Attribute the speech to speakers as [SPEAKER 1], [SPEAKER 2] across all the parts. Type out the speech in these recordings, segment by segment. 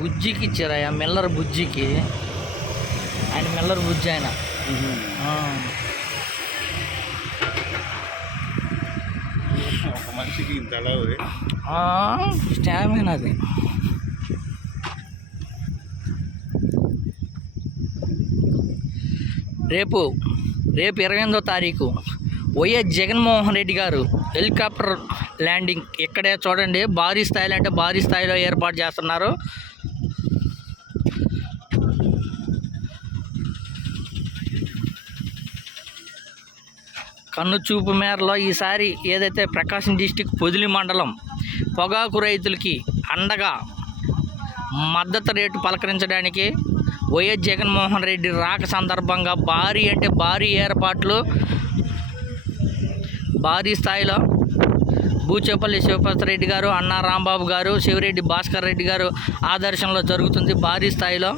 [SPEAKER 1] బుజ్జికి ఇచ్చారయ్యా Miller బుజ్జికి. ఆయన Miller బుజ్జి ఆయన.
[SPEAKER 2] ఒక మనిషికి ఇంత
[SPEAKER 1] స్టామినా అది రేపు రేపు ఇరవై ఎనిమిదో తారీఖు. వైఎస్ జగన్మోహన్ రెడ్డి గారు హెలికాప్టర్ ల్యాండింగ్ ఇక్కడే చూడండి భారీ స్థాయిలో అంటే భారీ స్థాయిలో ఏర్పాటు చేస్తున్నారు. కన్ను చూపు మేరలో ఈసారి ఏదైతే ప్రకాశం డిస్టిక్ పొదిలి మండలం పొగాకు రైతులకి అండగా మద్దతు రేటు పలకరించడానికి వైఎస్ జగన్మోహన్ రెడ్డి రాక సందర్భంగా భారీ అంటే భారీ ఏర్పాట్లు భారీ స్థాయిలో బూచేపల్లి శివప్రసాద్ రెడ్డి గారు అన్నా రాంబాబు గారు శివరెడ్డి భాస్కర్ రెడ్డి గారు ఆదర్శంలో జరుగుతుంది భారీ స్థాయిలో.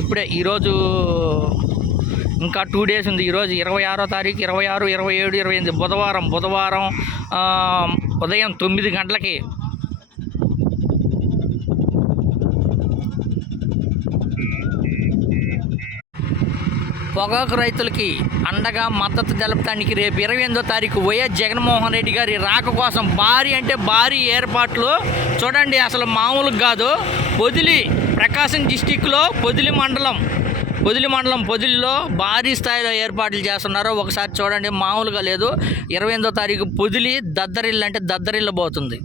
[SPEAKER 1] ఇప్పుడే ఈరోజు ఇంకా టూ డేస్ ఉంది. ఈరోజు ఇరవై ఆరో తారీఖు ఇరవై ఆరు ఇరవై ఏడు ఇరవై ఎనిమిది బుధవారం బుధవారం ఉదయం తొమ్మిది గంటలకి పొగాకు రైతులకి అండగా మద్దతు తెలపడానికి రేపు ఇరవై ఎనిమిదో తారీఖు వైఎస్ జగన్మోహన్ రెడ్డి గారి రాక కోసం భారీ అంటే భారీ ఏర్పాట్లు. చూడండి అసలు మామూలుగా కాదు. పొదిలి ప్రకాశం డిస్టిక్లో పొదిలి మండలం పొదిలి మండలం పొదిలిలో భారీ స్థాయిలో ఏర్పాట్లు చేస్తున్నారు ఒకసారి చూడండి. మామూలుగా లేదు. ఇరవై ఎనిమిదో తారీఖు పొదిలి దద్దరిల్లు అంటే దద్దరిల్లు పోతుంది